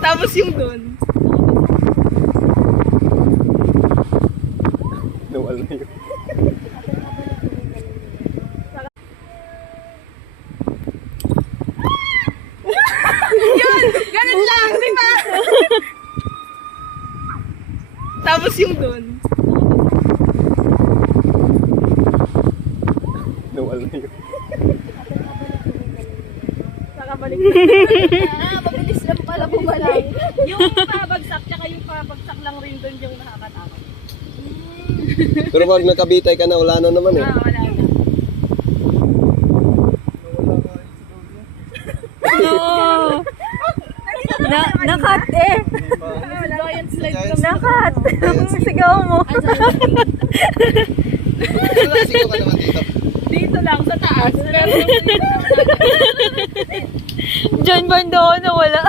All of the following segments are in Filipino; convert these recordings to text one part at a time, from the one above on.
Tapos yung doon. Nawala yun. Yun! Ganun lang, di ba? Tapos yung doon. Nawala yun. Nakabalik. Mabilis lang pala bumalik. Yung pabagsak, tsaka yung pabagsak lang rin doon yung nakakatakot. Pero pag nakabitay ka na, wala na naman eh. Wala na. Oo. Nakat eh. Giant slide lang. Nakat. Sigaw mo. Sigaw ka naman dito. Dito lang sa taas. Pero John Bando na wala.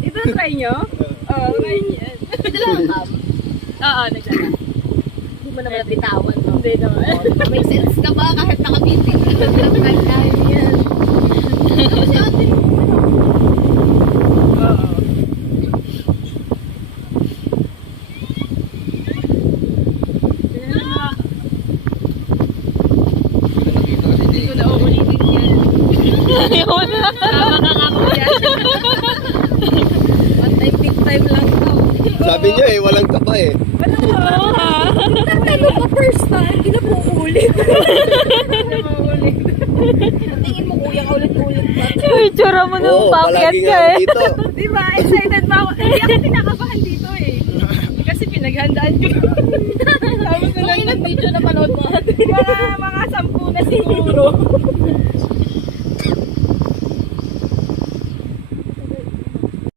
ito try nyo? Oo, try nyo yan. Oo, nagsaka. Hindi mo naman nabitawan. Hindi naman. May sense ka ba kahit nakabitin? Kaya yan. Tapos yung atin mo. Oo. Hindi ko na uulitin yan. Ayaw na. Tama ka nga po yan. One time, big time lang to. Sabi niyo eh, walang taba eh. Oo ha. Natalo ka first time. Hindi na po ulit. Uulit. Tingin mo kuya ulit-ulit ba? Tsura mo nung Oo, pakyat palagi ka nga eh. dito. Di ba? Excited ba ako? Hindi ako kinakabahan dito eh. Kasi pinaghandaan ko. Tapos na lang Nung video na panood mo. mga 10 na siguro.